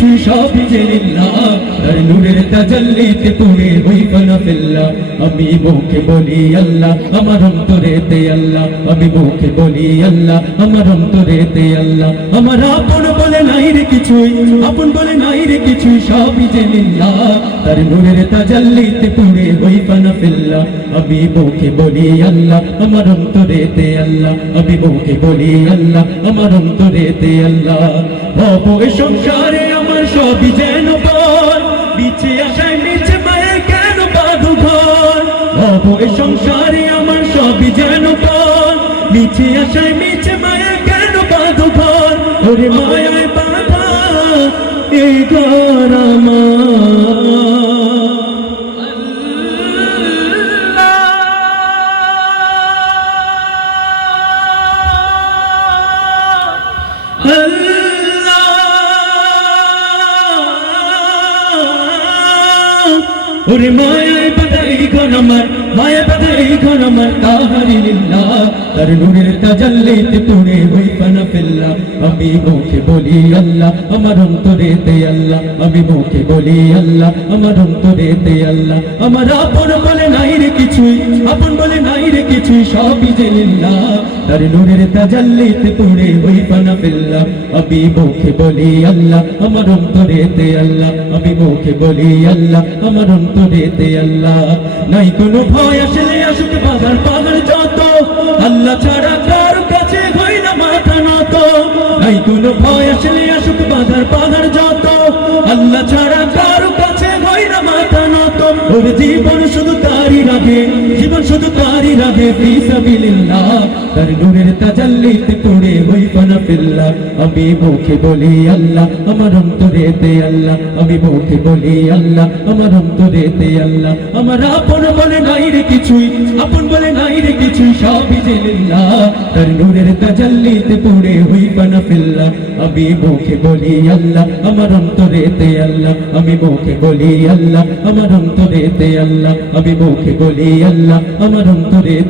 কিছু সবই যে লিল্লাহ তার তাজাল্লিতে পড়ে হই ফানা ফিল্লাহ আমি মুখে বলি আল্লাহ, আমার অন্তরেতে আল্লাহ। আমি মুখে বলি আল্লাহ, আমার অন্তরেতে আল্লাহ। আমার আপন বলে নাই রে কিছুই, আপন বলে নাই রে কিছুই, সবই যে লিল্লাহ তার নূরের তাজাল্লিতে ফিল্লাহ আমি মুখে বলি আল্লাহ, আমার আল্লাহ। আমি মুখে বলি আল্লাহ, আমার আল্লাহ। সংসারে সবই যেন পর বিছে আসায় নিচে মায়ের কেন বাধু ঘর? হব এ সংসারে আমার সবই যেন পর নিচে আসায় নিচে মায়ের কেন বাধু ঘর? ওরে মায়ায় বাধা এই ঘর আমার। ওরে মায়ায় বাদাই কোন আমার, মায়া বাদাই কোন আমার তাহারি লিল্লাহ তার নূরের তাজাল্লিতে পড়ে হই পানা ফেললা। আমি মুখে বলি আল্লাহ, আমার অন্তরেতে আল্লাহ। আমি মুখে বলি আল্লাহ, আমার অন্তরেতে আল্লাহ। আমার আপন বলে রে কিছুই আপন বলে নাই রে কিছুই সবই তার তাজাল্লিতে পড়ে হই পানা আমি মুখে বলি আল্লাহ, আমার আল্লাহ। আমি মুখে বলি আল্লাহ, আমার আল্লাহ। নাই কোনো ভয় আসলে আসুক যত। আল্লাহ ছাড়া কার কাছে হয় না, মাথা নত। নাই কোনো ভয় আসলে আসুক বাধার পাহাড় যত। আল্লাহ ছাড়া হই পানা ফিল্লাহ আমি মুখে বলি আল্লাহ, আমার অন্তরেতে আল্লাহ। আমি মুখে বলি আল্লাহ, আমার অন্তরেতে আল্লাহ। আমার আপন বলে নাই রে কিছুই, আপন বলে নাই রে কিছুই, সবই যে লিল্লাহ। তার নূরের আল্লাহ আমি মুখে বলি আল্লাহ, আমার অন্তরেতে আল্লাহ।